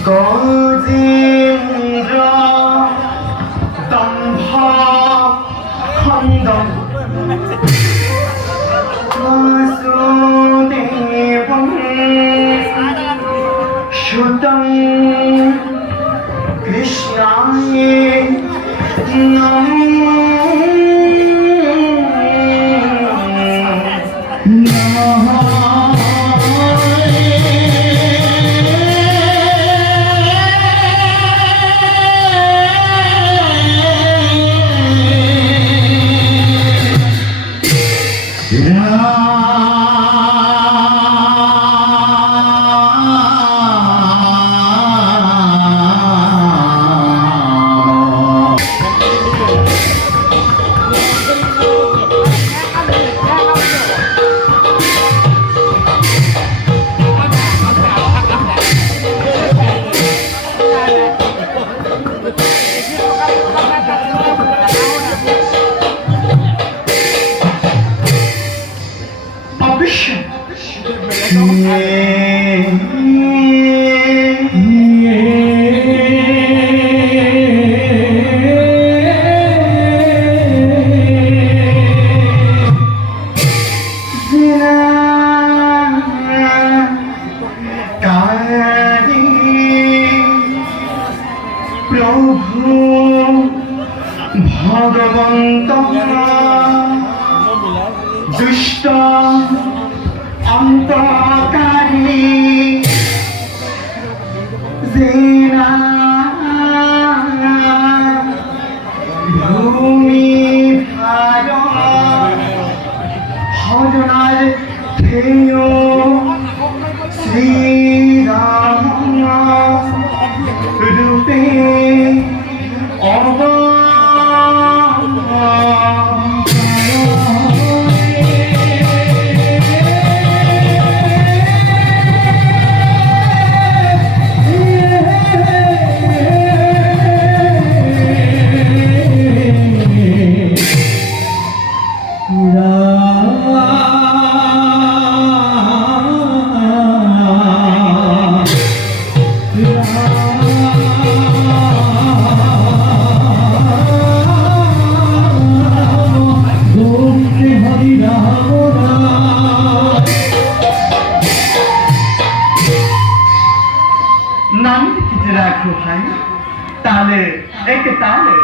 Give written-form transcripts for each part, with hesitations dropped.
গজেন্দ্র দম্ভ খণ্ডম বাসুদেবং সুতং কৃষ্ণায় নমঃ ভগবন্ত দুষ্ট অন্তকারী জেনা ভূমি ভার হজনার থেয় শ্রীরাম রূপে নাম লিখে রাখো ভাই তালে এক তালে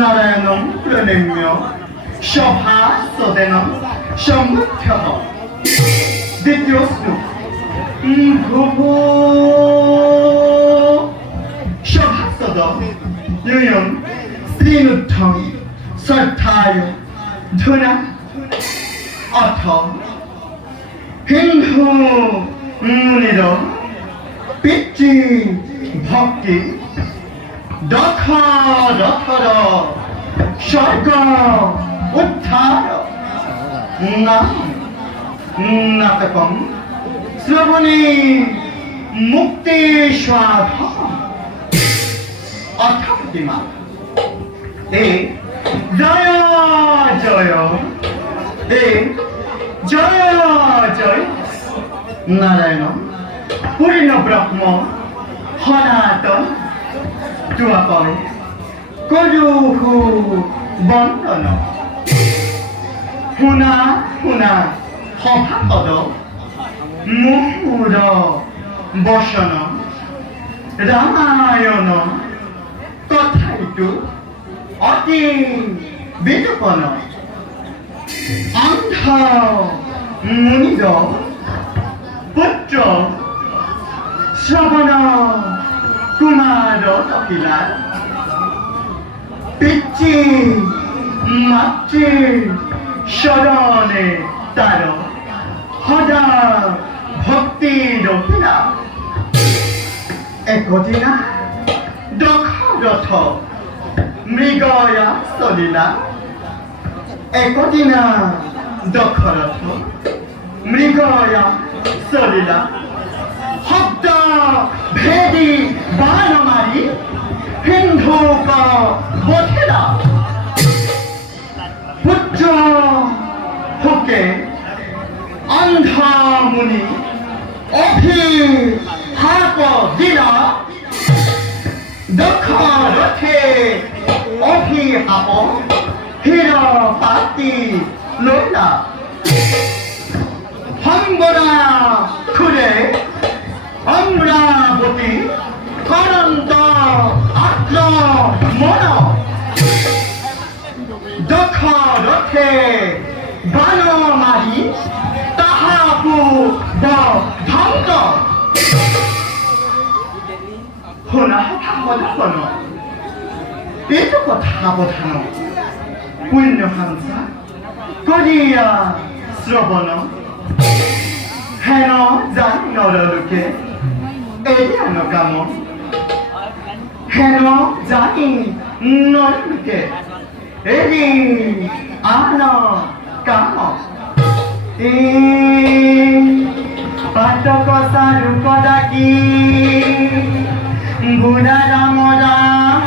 নারায়ণং প্রণম্য সভা সদেনং সমুদ্ধ দ্বিতীয় শ্লোক ভূভূ সভাসদ यूयं শ্রীনুদ্ধং শ্রদ্ধায় ধুনা অথ হিন্দু মুনির পিতৃ ভক্তি দশরথর স্বর্গ উদ্ধার নাটকম শ্রবণে মুক্তি স্বাধ অর্থাৎ এ জয় জয় এ জয় জয় নারায়ণ পূর্ণ ব্রহ্ম সনাতন তুয়াপয় করুহু বন্দন শুনা শুনা সভাপদ মুহুর বচন রামায়ণ কথাইটো অতি বিদুপন অন্ধ মুনির পুত্র শ্রবণ কুমার কপিলা পিতৃ মাতৃ শরণে তার সদা ভক্তি রহিলা একদিনা দশরথ মৃগয়া চলিলা একদিনা দশরথ মৃগয়া চলিলা শব্দ ভেদি বাণ মাৰি সিন্ধুক বঠিলা পুত্ৰ শোকে অন্ধ মুনি অভিশাপ দিলা দশৰথে অভিশাপ শিৰ পাতি লৈলা সম্বৰা খুৰে অমৰাৱতী কৰন্ত আক্ৰমণ দশৰথে বাণ মাৰি তাহাকো ধ্বংস শুনা সাৱধান এইটো কথা সাৱধান পুণ্য হাংসা কৰিয়া শ্ৰৱণ হেন জানি নৰলোকে এৰিয়া নকাম হেন জানি নৰলোকে এৰি আন কাম পাতক চাৰুক ডাকি বুঢ়া ৰাম ৰাম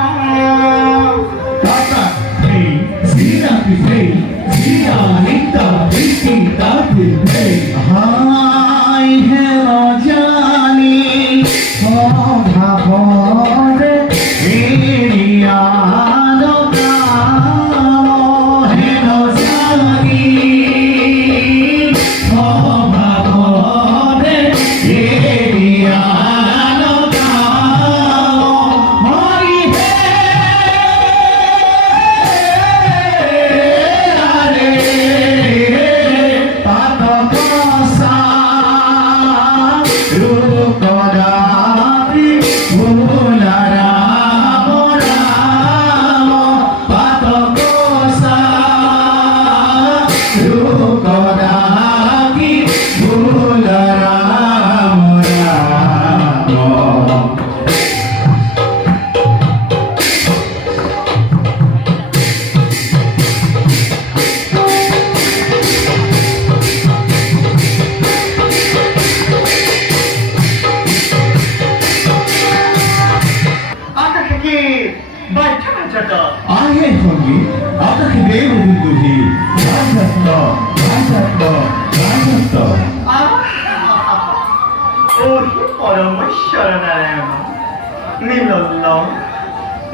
পরমেশ্বর নারায়ণ মিলল্ল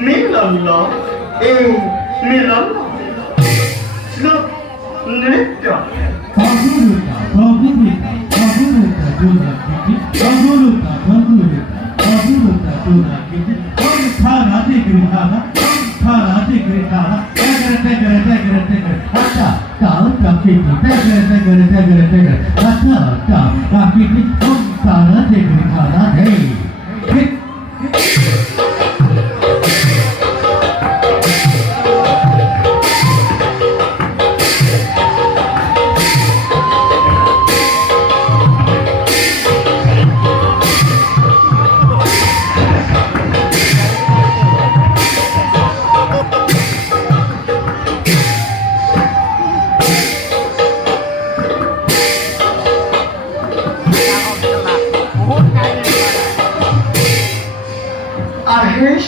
মিলল্ল এই মিলল্ল শ্লোক নৃত্য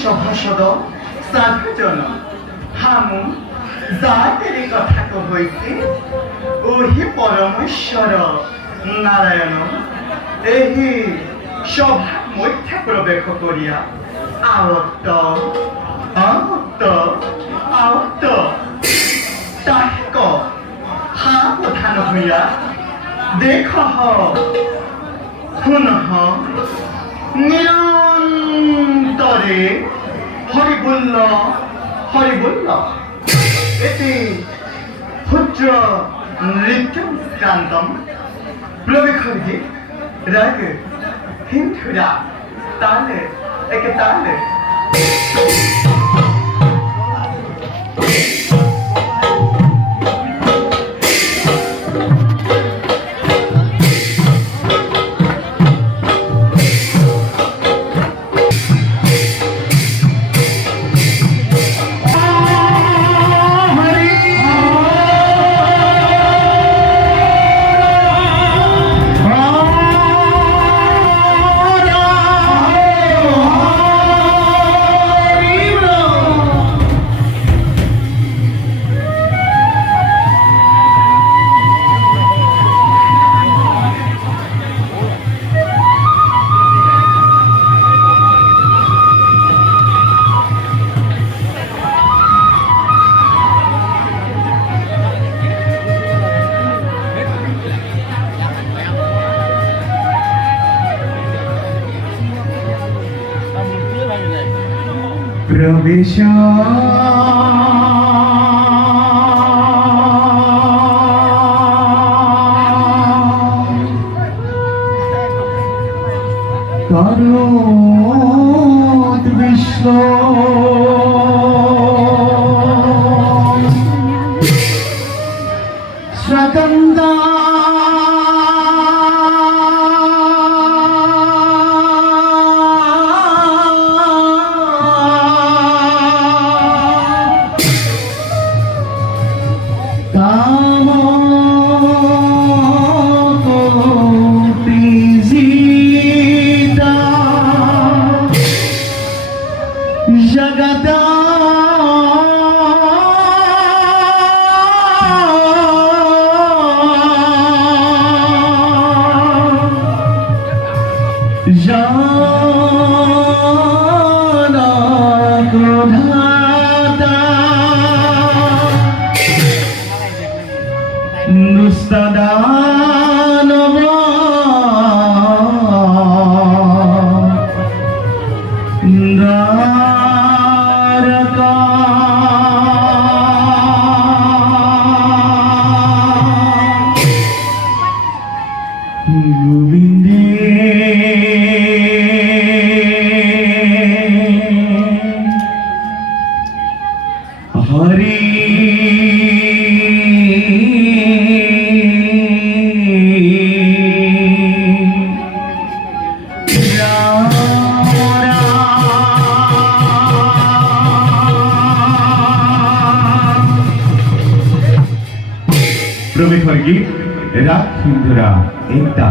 সভাসদ সাধুজন হামু জাতির কথা কইতে ওহি পরমেশ্বর নারায়ণ এই সভা মধ্যে প্রবেশ করিয়া আওত আওত আওত তাহিক সাবধান হইয়া দেখ শুন নিরন্তরে হরিবুল্ল হরিবুল্ল এটি ক্ষুদ্র নৃত্য ক্রান্তম প্রবেশে রাগ হিন্দুরা তালে একে তালে প্রবেশ করোত বিশ্ব স্বতন্ত্র প্রবেশৰ গীত রাগ হিন্দুরা একটা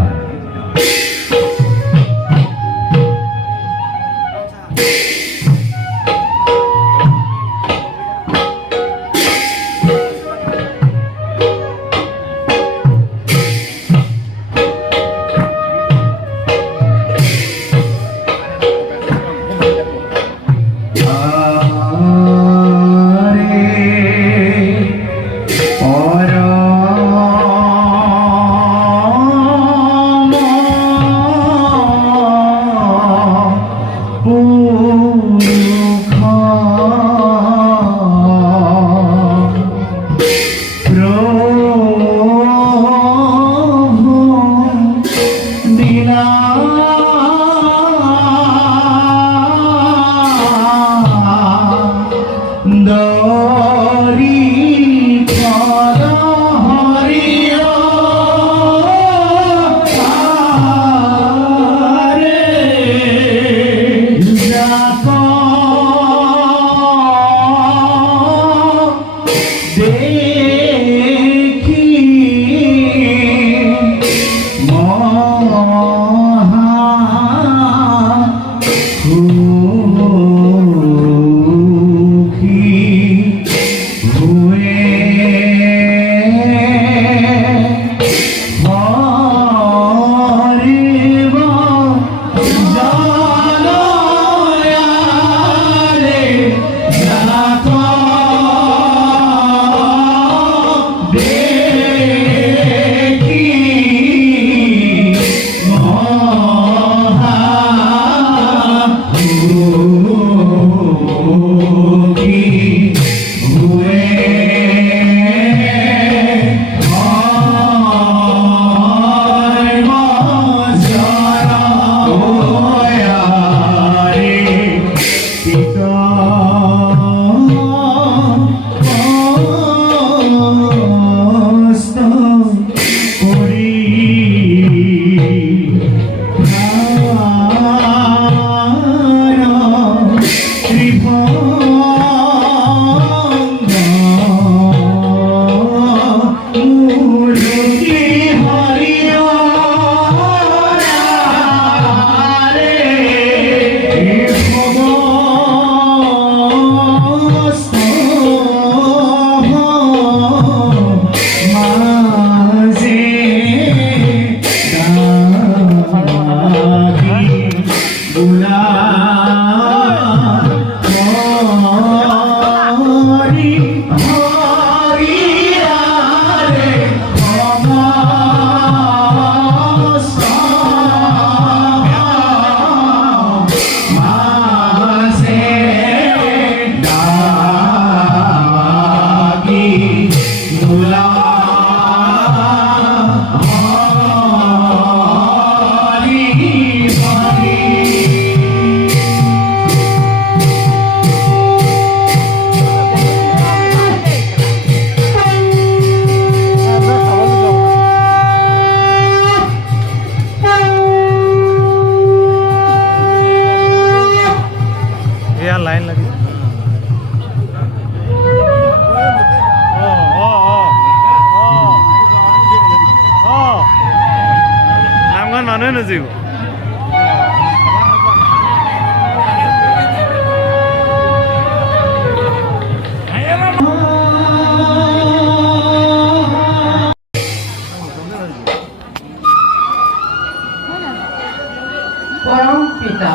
পরম পিতা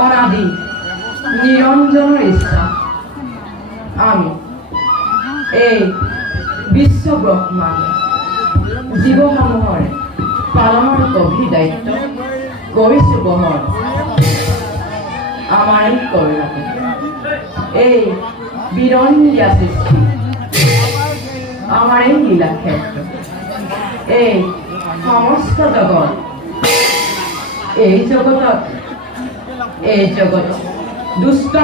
অনাদি নিরঞ্জন ইচ্ছা আমি এই বিশ্ব ব্ৰহ্মাণ্ড জীৱসমূহৰ পালনৰ গভীৰ দায়িত্ব কৰিছো বহন আমাৰ এই কৰোণাতে এই বিৰঞ্জীয়া সৃষ্টি আমাৰ এই লীলাক্ষেত্ৰ এই সমস্ত জগত এই জগত দুষ্ট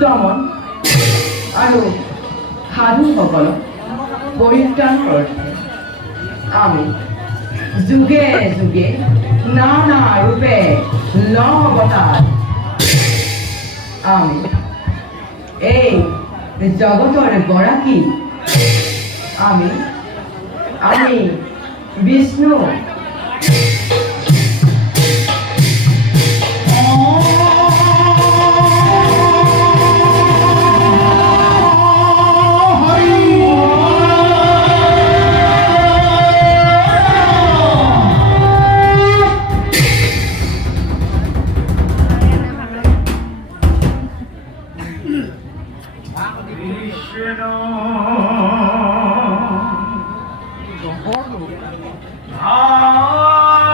দমন আৰু সাধুসকলক পৰিত্ৰাণ অৰ্থে আমি যুগে যুগে নানা ৰূপে অৱতাৰ আমি এই জগতৰ গৰাকী আমি বিষ্ণু Ah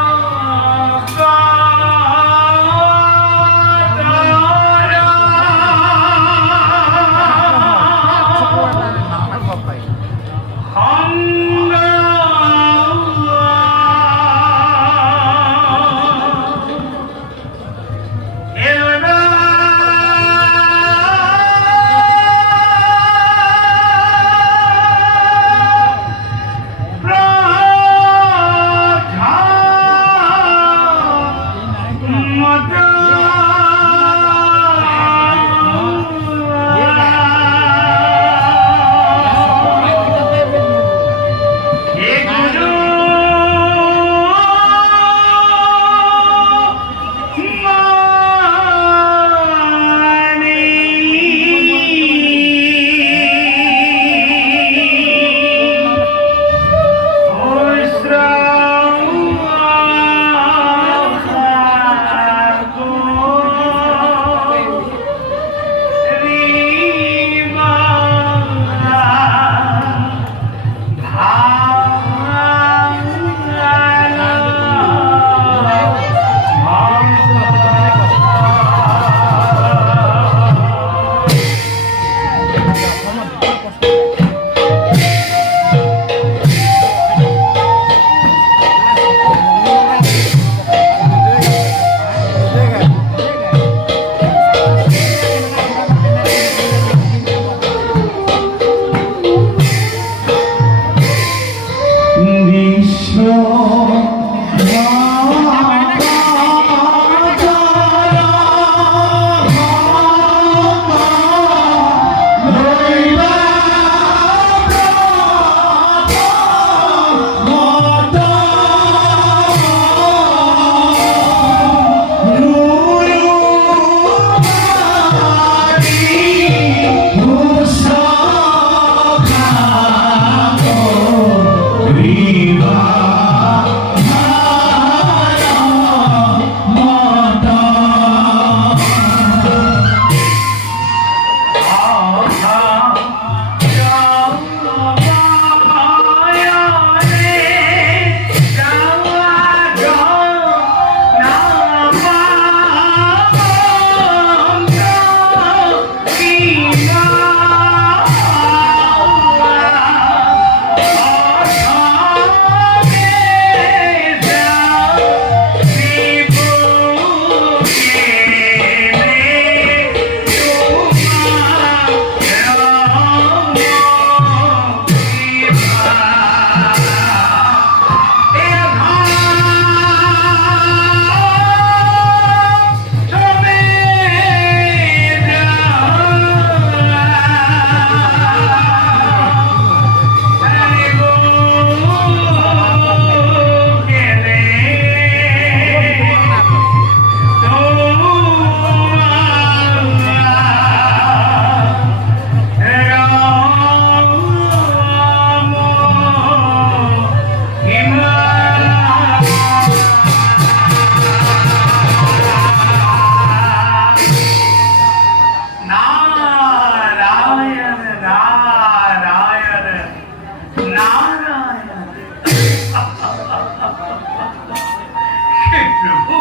প্রভু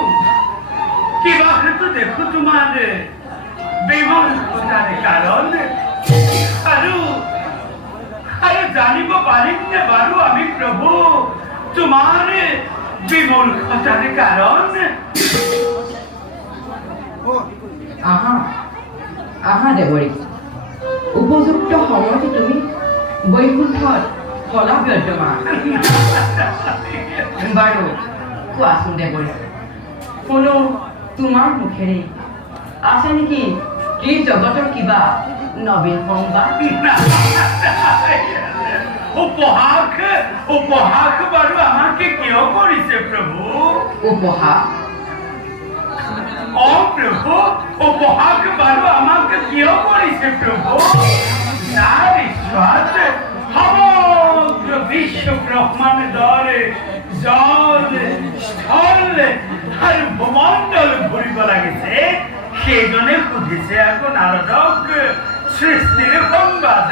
কিবা হয়তো দেখো তোমার বিমল কথার কারণ আৰু জানিব পাৰিম নে বাৰু আমি প্ৰভু তোমাৰ বিমল কথাৰ কাৰণ আহা আহা দেৱৰী উপযুক্ত সময়তে তুমি বৈকুণ্ঠত কলা বিদ্যমান বাৰু কোৱাচোন দেৱৰী শুনো তোমাৰ মুখেৰে আছে নেকি এই জগতৰ কিবা নবীন সংবাদ উপহাস বাৰু আমাকে কিয় কৰিছে প্ৰভু উপহাস প্ৰভু উপহাস বাৰু আমাকে কিয় কৰিছে প্ৰভু যাৰ ইচ্ছাত সমগ্ৰ বিশ্ব ব্ৰহ্মাণ্ডৰ জল স্থল আৰু ভূমণ্ডল ঘূৰিব লাগিছে সেইজনে সুধিছে আকৌ নাৰদক সৃষ্টিৰ সংবাদ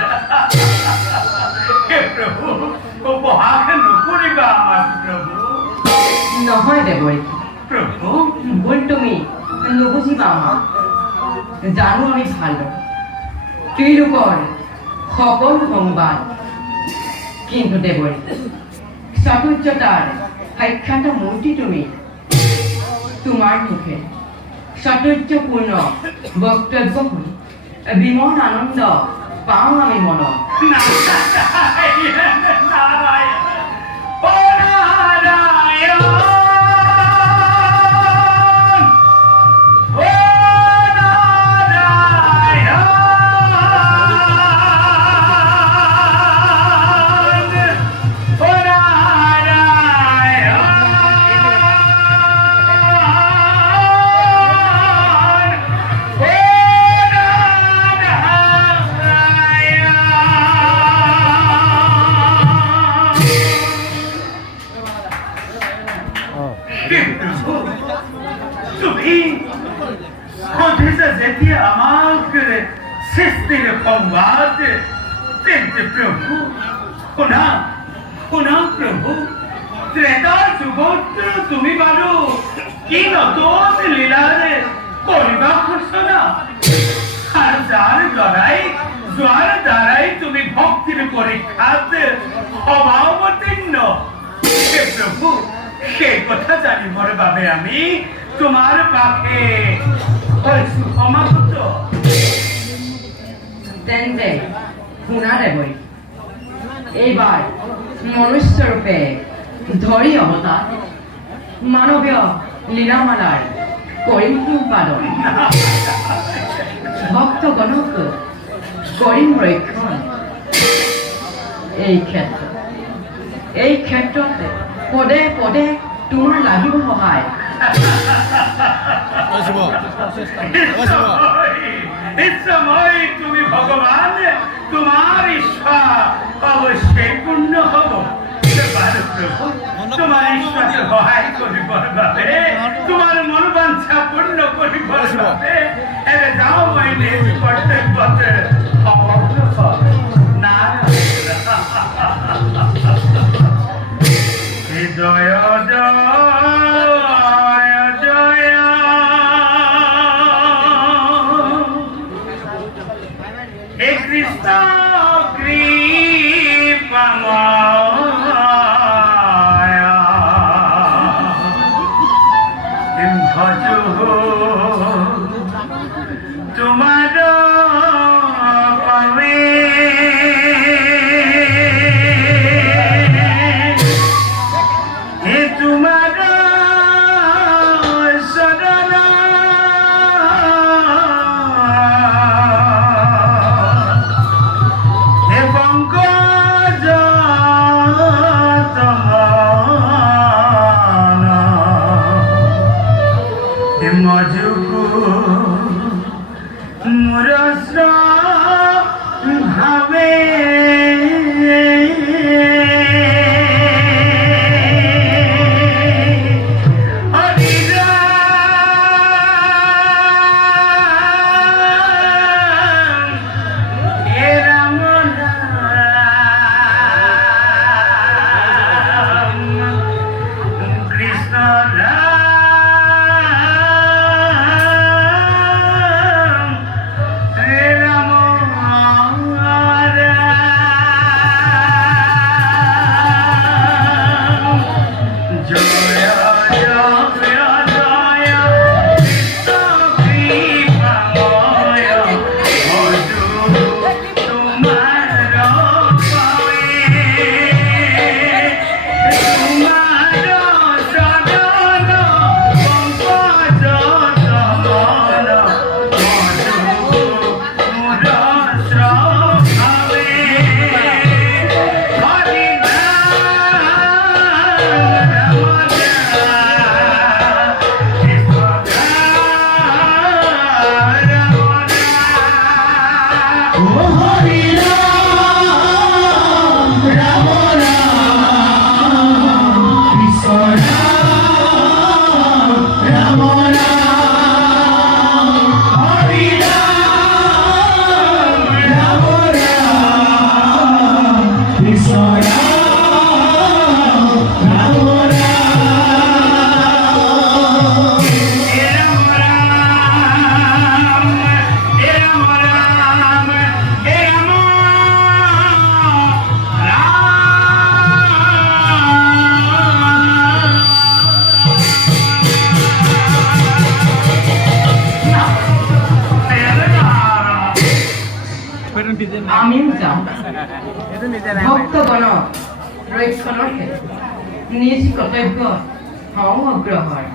হে প্ৰভু উপহাস নকৰিবা আমাক প্ৰভু নহয় দেৱৰী প্ৰভু ভুল তুমি নুবুজিবা আমাক জানো আমি ভালদৰে ত্ৰিলোকৰ সকলো সংবাদ কিন্তু দেৱৰী চাতুৰ্যতাৰ সাক্ষাৎ মূৰ্তি তুমি তোমাৰ মুখে চাতুৰ্যপূৰ্ণ বক্তব্য শুনি বিমল আনন্দ পাওঁ আমি মনত যেতিয়া আমাক সৃষ্টিৰ সংবাদ তেন্তে প্ৰভু শুনা শুনা প্ৰভু ত্ৰেতাৰ যুগত তুমি বাৰু কি নতুন লীলাৰে কৰিবা ঘোষণা আৰু যোৱাৰ দ্বাৰাই তুমি ভক্তিৰ পৰীক্ষাত অৱতীৰ্ণ হে প্ৰভু সেই কথা জানিবৰ বাবে আমি তোমাৰ পাশে সমাগত তেন্তে শুনা দেৱৰী এইবাৰ মনুষ্যৰূপে ধৰি অৱতাৰ মানৱীয় লীলামালাৰ কৰিম সম্পাদন ভক্তগণক কৰিম ৰক্ষণ এই ক্ষেত্ৰত পদে পদে তোমাৰ লাগিব সহায় সময় তুমি ভগবান তোমাৰ ইচ্ছা অৱশ্যেই পূৰ্ণ হ'ব তোমাৰ ইচ্ছাত সহায় কৰিবৰ বাবে তোমাৰ মনোবাঞ্ছা পূৰ্ণ কৰিবৰ বাবে এনে যাওঁ মই নিজ কৰ্তব্যত সমগ্ৰ জয় কৃষ্ণ কৃপাময়া ভজো তোমার পাবে তোমার শরণ মজুকু মুরস্র ভাবে কৃষ্ণ রাম রাম রাম হরি রাম রাম রাম কৃষ্ণ রাম রাম রাম আমিও যাওঁ ভক্তগণৰ ৰক্ষণাৰ্থে নিজ কৰ্তব্য হওঁ অগ্ৰসৰ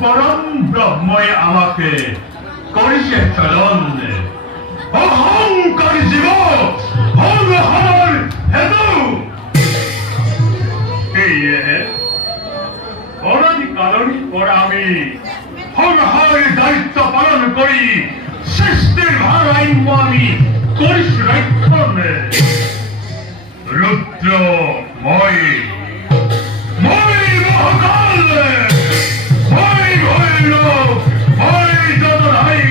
পরম ব্রহ্মই আমাকে করিছে চলন অহংকারী জীব ভোগ হর হেতু অনাদিকালনি পর আমি হর দায়িত্ব পালন করি সৃষ্টির ভার আইন আমি করিস রক্ষণ রুদ্র মই মই মহাকাল মই ভৈরব মই যতনাই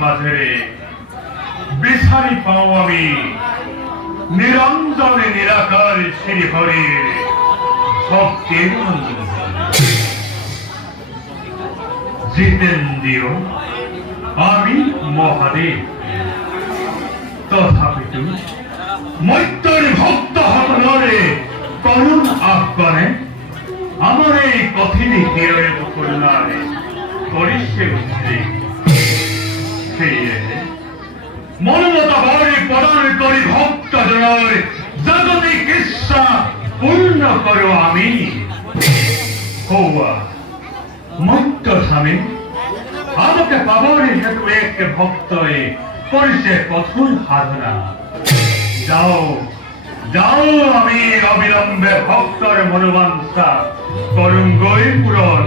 মাঝেরে বিচারি পাও আমি নিরঞ্জনে নিরাকার শ্রী হরির ভক্তের জিতেন্দ্রিয় আমি মহাদেব তথাপিতু মৈত্রের ভক্ত হতনরে করুণ আহ্বানে আমার এই কঠিনী হিরোয়ের করুণারে করিষ্যে উদ্রেক মনমতা বাড়ি প্রদান করি ভক্ত জনের জগতিক ইচ্ছা পূর্ণ করো আমি হৌয়া মত্ত স্বামী আমাকে পাবার হেতু এক ভক্ত করিছে কঠোর সাধনা যাও যাও আমি অবিলম্বে ভক্তর মনোবাঞ্ছা করুন গৈ পূরণ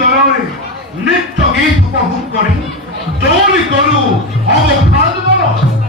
গৰৰে নৃত্য গীত উপভোগ কৰি দৌৰি কৰোঁ অৱসাদ মনত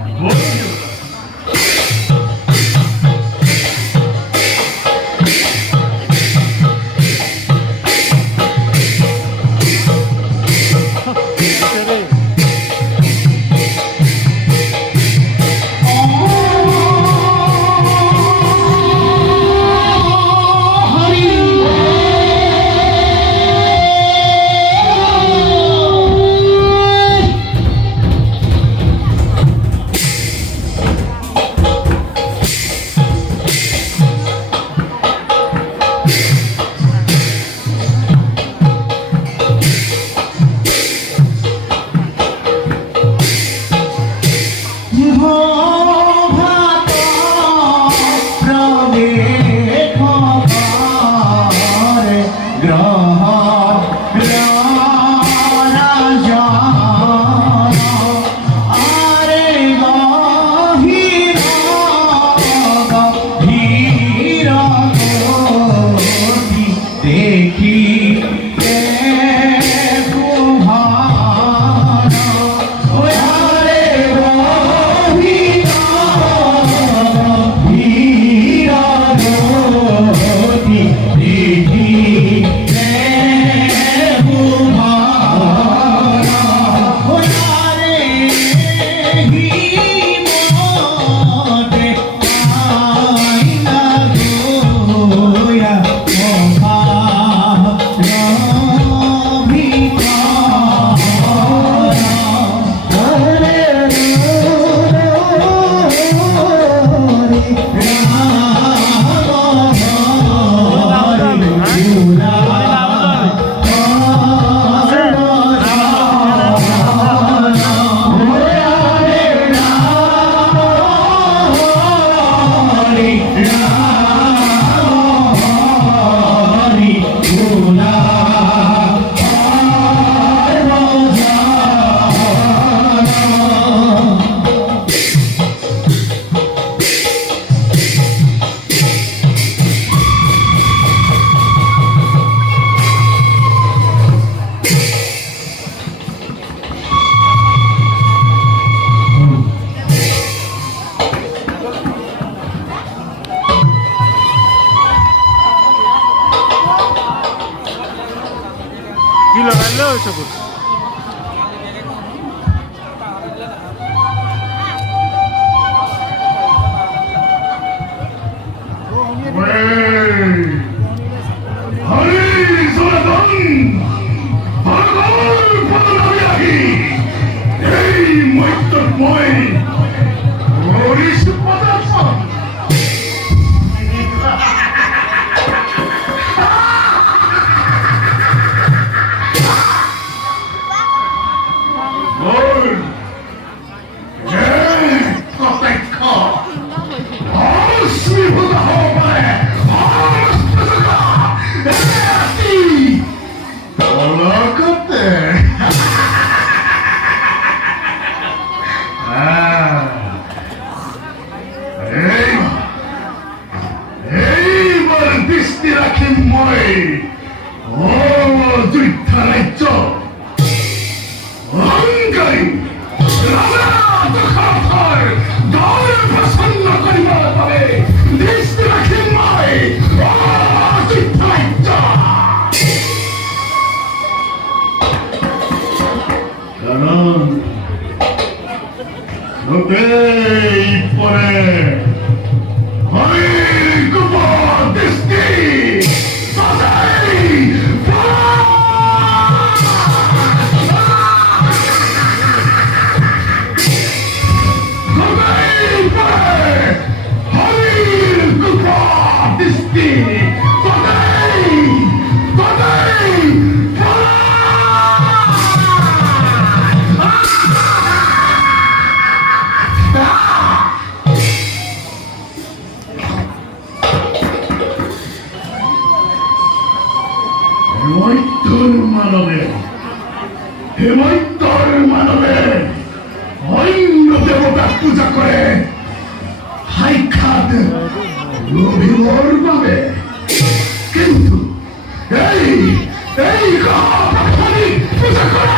এই গাঁওবাসী পূজা কৰে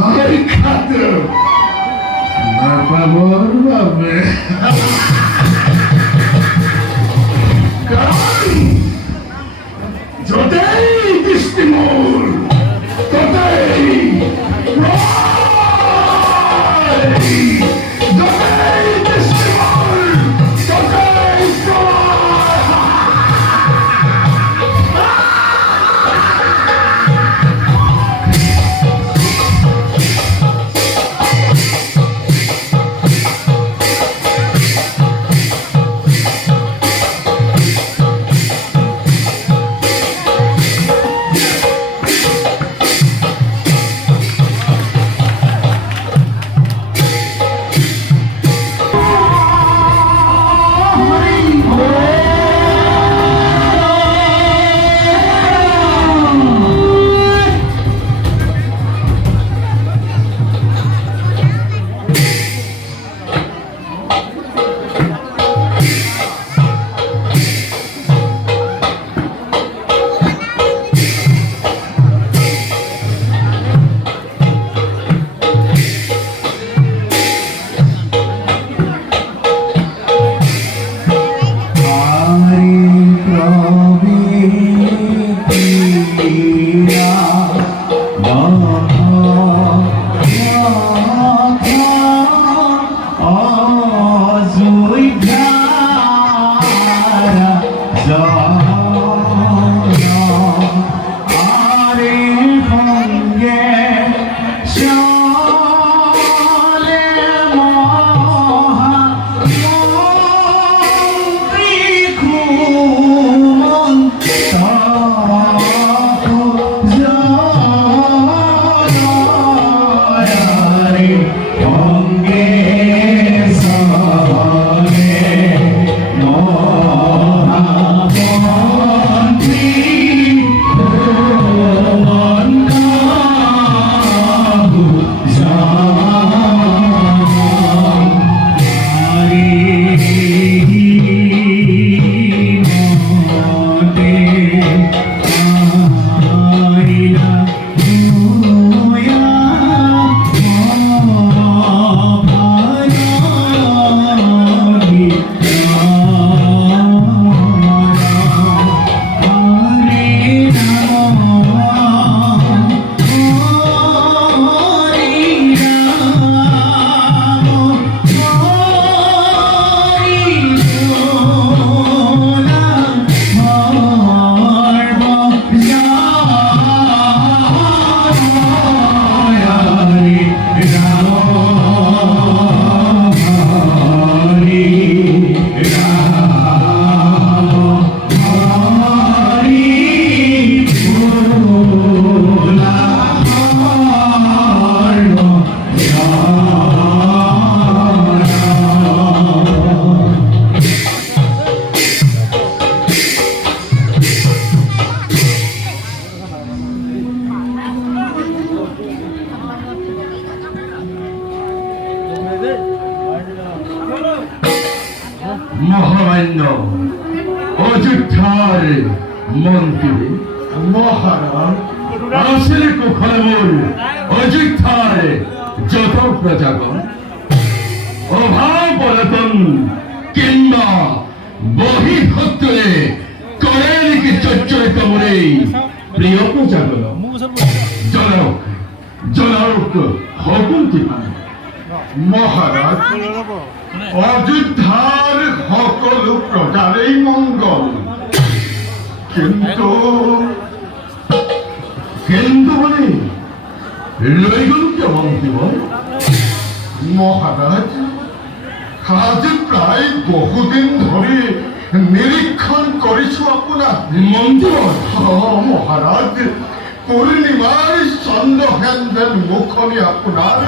আই খাদ্য নাপাবৰ বাবে যতেই দৃষ্টি মোৰ ততেই যতেই দৃষ্টি মোৰ ততেই মহামান্য অযোধ্যার মন্ত্রী মহারাজ আসলে কুখলে মোর অযোধ্যার যত প্রজাগণ অভাবরতন কিংবা বহির্ভূত্রে করেন কি চচ্চরিত মোরে প্রিয় প্রজাগণ জনক জনক হকুন্তি মহারাজ অযোধ্যার সকলো প্রজারেই মঙ্গল কিন্তু বলে রয়ে গেল কেমন জীবন মহারাজ আজ প্রায় বহুদিন ধরে নিরীক্ষণ করেছো আপনার মন্দির মহারাজ পূর্ণিমার চন্দ্রহেন্দ্রের মুখনি আপনার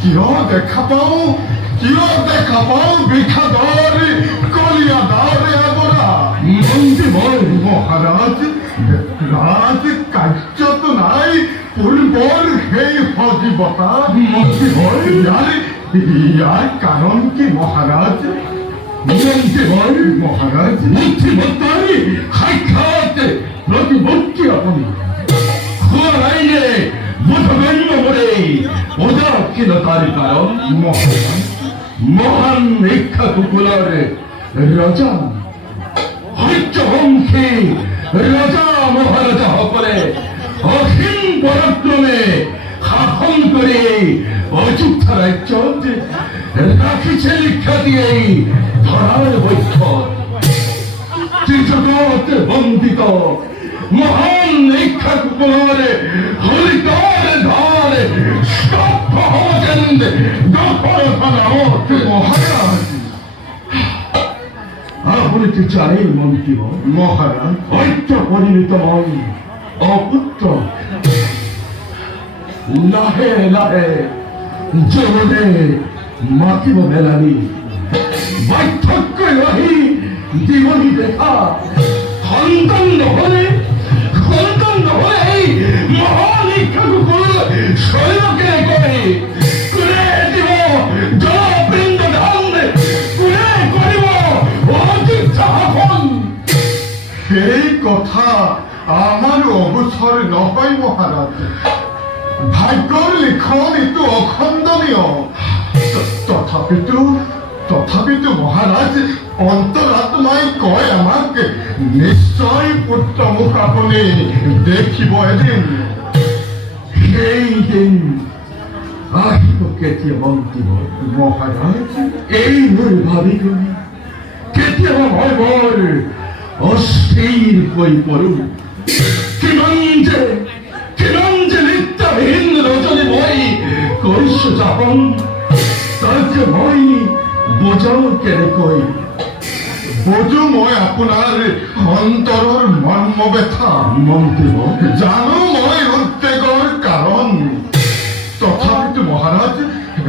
কিয় দেখা পাও বিষাদর কলিয়াদার এবরা মন্দির মহারাজ রাজ কার্যত নাই পূর্বর সেই সজীবতা মন্দির ইয়ার কারণ কি মহারাজ মন্ত্রীবর মহারাজ বুদ্ধিমত্তার সাক্ষাৎ প্রতিপক্ষী আপনি খোয়ারাইলে বোধগণ্য বলে উদাসীনতার কারণ মহারাজ মহান ইক্ষাকুকুলার রজা হত্যবংশী রজা মহারাজা সকলে অসীম পরাক্রমে শাসন করে অযোধ্যা রাজ্যত রাখিছে খ্যাতি এই ধরার বৈঠক ত্রিজগৎ বন্দিত মহান ইক্ষাকুকুলার হরিতর ধার স্তব্ধ হচ্ছেন দশরথ নামক মহারাজ আপনি কি চাই মন্ত্রী মহারাজ ঐক্য পরিণীতময় অপুত্র লাহে লাহে জলে মাতিব মেলানি বার্ধক্য রহি জীবনী দেখা সন্তান নহলে এই মহান ইক্ষাকুকুল শৈলকে করে কোনে দিব জলবৃন্দ ধান কোনে করিব অযোধ্যা শাসন সেই কথা আমার অগোচর নহয় মহারাজ ভাগ্যৰ লিখন এইটো অখণ্ডনীয় তথাপিতো মহাৰাজ অন্তৰাত্মাই কয় আমাক নিশ্চয় পুত্ৰমুখ আপুনি দেখিব এদিন সেইদিন আহিব কেতিয়াবা অন্তিম মহাৰাজ এই মোৰ ভাবি কৰি কেতিয়াবা মই বৰ অস্থিৰ হৈ পৰো কিমান যে নিত্যহীন ৰজনী মই কৰিছো যাপন তাক মই বুজাও কেনেকৈ বুজো মই আপোনাৰ অন্তৰৰ মৰ্ম ব্যথা মন্ত্ৰী জানো মই উদ্বেগৰ কাৰণ তথাপিতো মহাৰাজ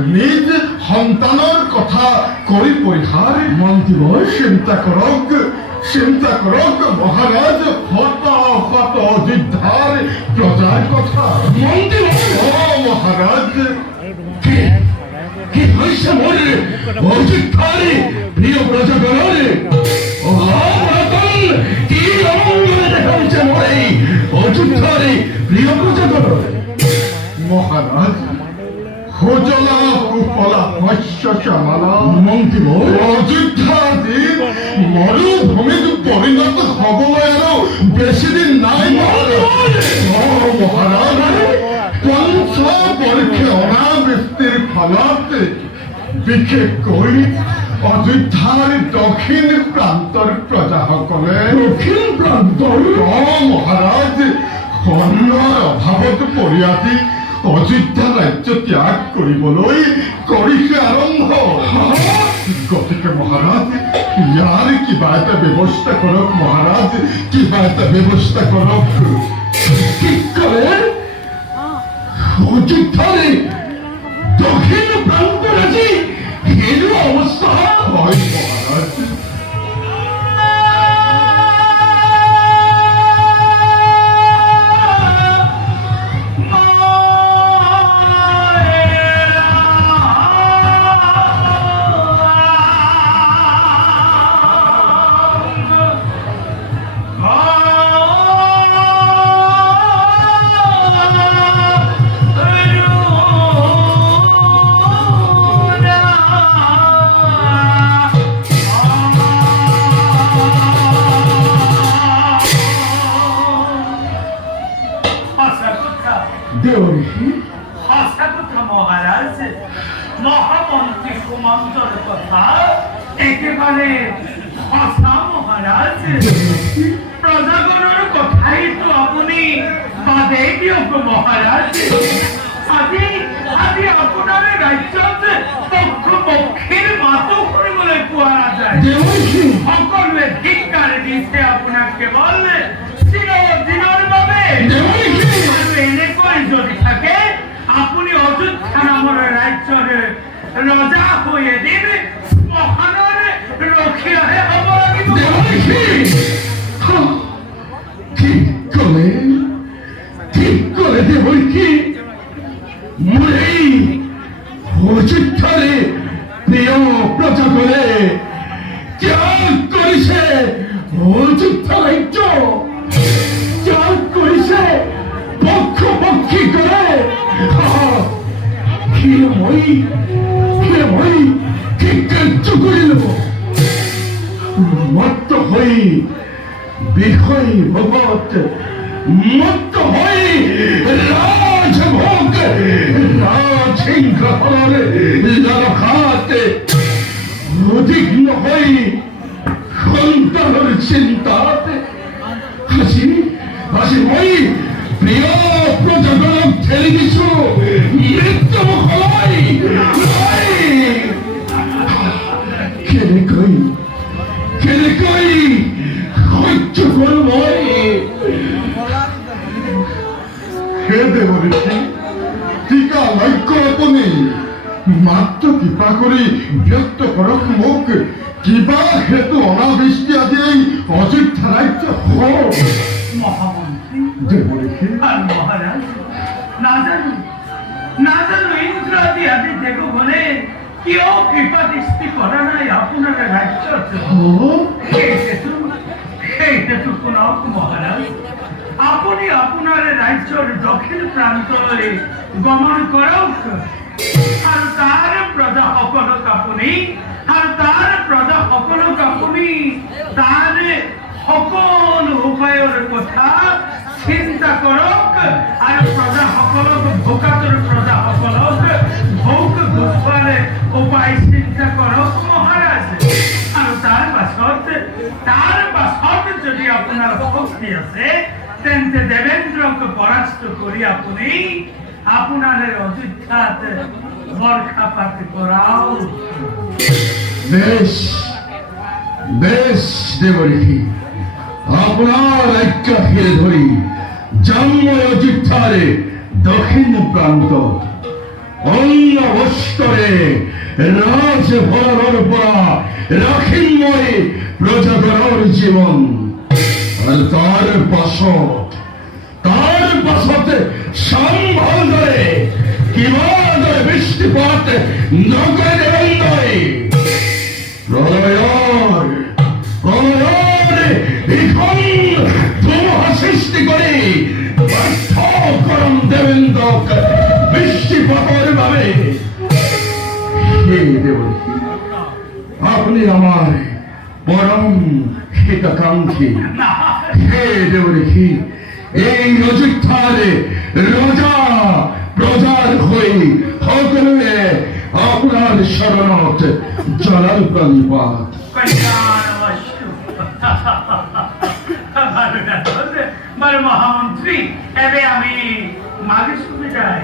নিজ সন্তানৰ কথা কৰি পৰিহাৰ মন্ত্ৰী চিন্তা কৰক মহাৰাজ শত অযোধ্যাৰ প্ৰজাৰ কথা মন্ত্ৰী মহাৰাজ কি হৈছে মোৰ অযোধ্যাৰ প্ৰিয় প্ৰজাগণৰ কি অমংগলে দেখা হৈছে মোৰ এই অযোধ্যাৰ প্ৰিয় প্ৰজাগণৰ মহাৰাজ সুজলা কুশলা শস্য শ্যামলা মন্ত্ৰী অযোধ্যা মৰুভূমিত পৰিণত হবলৈ আৰু বেছিদিন নাই মহাৰাজ পঞ্চবৰ্ষে অনাবৃষ্টিৰ ফলত বিশেষকৈ অযোধ্যাৰ দক্ষিণ প্ৰান্তৰ প্ৰজাসকলে মহাৰাজ সন্নৰ অভাৱত পৰিয়াতি অযোধ্যা ৰাজ্য ত্যাগ কৰিবলৈ কৰিছে আৰম্ভ গতিকে মহাৰাজ ইয়াৰ কিবা এটা ব্যৱস্থা কৰক মহাৰাজ কিবা এটা ব্যৱস্থা কৰক কি কৰে অযোধ্যাৰ দক্ষিণ প্ৰান্তৰ আজি এনে অৱস্থা হয় মহাৰাজ মহারাজ মহামন্ত্রী সুমন্ত্র কথা একেবারে সঁচা মহারাজ প্রজাগণৰ কথাইতো আপুনি বাদেই দিয়ক মহারাজ আজি আপোনাৰ ৰাজ্যত পক্ষীৰ মাতো শুনিবলৈ পোৱা নাযায় সকলোৱে ধিক্কাৰ দিছে আপোনাক কেৱল চিৰদিনৰ বাবে আৰু এনেকৈ যদি থাকে আপুনি অযোধ্যা নামৰ ৰাজ্যৰ ৰজা হৈ এদিন শ্মশানৰ ৰখীয়াহে হ'ব লাগিব কি কৰে দেৱকী মোৰ এই অযোধ্যাৰে প্ৰিয় প্ৰজাগণে অযোধ্যা রাজ্য ত্যাগ করেছে পক্ষপক্ষী করে মই কি কার্য করিল মত্ত হই বিষয় ভগত মত্ত হই রাজভোগ রাজসিংহ লড়খাতে উদ্বিগ্ন হই সন্তানের চিন্তাতে হাসি হাসি মই প্রিয় প্রজাগণক ঠেলে দিছো মৃত্যু মুখলাই কেনে কই সহ্য কর মই হে দেবঋষি টিকা লক্ষ্য আপুনি মাত্ৰ কৃপা কৰি ব্যক্ত কৰক মোক কিবা হেতু অনাবৃষ্টি আজি এই অযোধ্যা ৰাজ্য মহামন্ত্রী দেবঋষি আর মহারাজ না জানো ইন্দ্রাদি আদি দেবগণে কেউ কৃপা দৃষ্টি করা নাই আপনার রাজ্য সেইটাতো শুনক মহারাজ আপনি আপনার রাজ্যর দক্ষিণ প্রান্তরে গমন করক আর তার প্রজা সকলক আপনি তার সকল উপায়ের কথা চিন্তা করক আর প্রজা সকলক ভোকাতর প্রজা সকলক ভোগ গুছার উপায় চিন্তা করক মহারাজ আর তার পাছত যদি আপনার শক্তি আছে তেন্তে দেবেন্দ্রক পরাস্ত করি আপনি আপনার অযোধ্যাত বর্ষাপাত করাও বেশ বেশ দেবঋষি আপনার আজ্ঞা ঘিরে ধরি জন্ম অযোধ্যারে দক্ষিণ প্রান্ত অন্য বস্তরে রাজভরর পরা রাখিময় প্রজাগণর জীবন আর তার পাশতে সম্ভব ধরে কিবা ধরে বৃষ্টিপাত নগরে দেবেন নয় প্রলয়ের এখন ধুমুহা সৃষ্টি করে ব্যর্থকরণ দেবেন্দ্রক বৃষ্টিপাতের ভাবে হে দেবঋষি আপনি আমার পরম হিতাকাঙ্ক্ষী হে দেবঋষি এই অযোধ্যারে রাজা প্রজার হই সকলে আপনার শরণত জলাল প্রাণীপাত মহামন্ত্রী এবে আমি মাগে সুবিধায়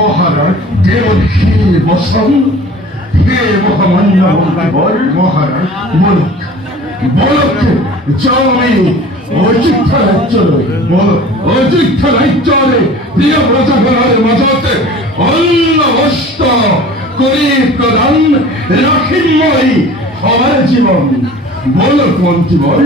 মহারাজ দেব হে বসন হে মহামান্য মন্ত্রীবর মহারাজ বলুক বলুক জমি অযোধ্যা রাজ্যরে বলুক অযোধ্যা রাজ্যরে প্রিয় প্রজাগণের মাজতে অন্ন বস্ত্র করি প্রদান রাখিময় হওয়ার জীবন বলুক মন্ত্রীবর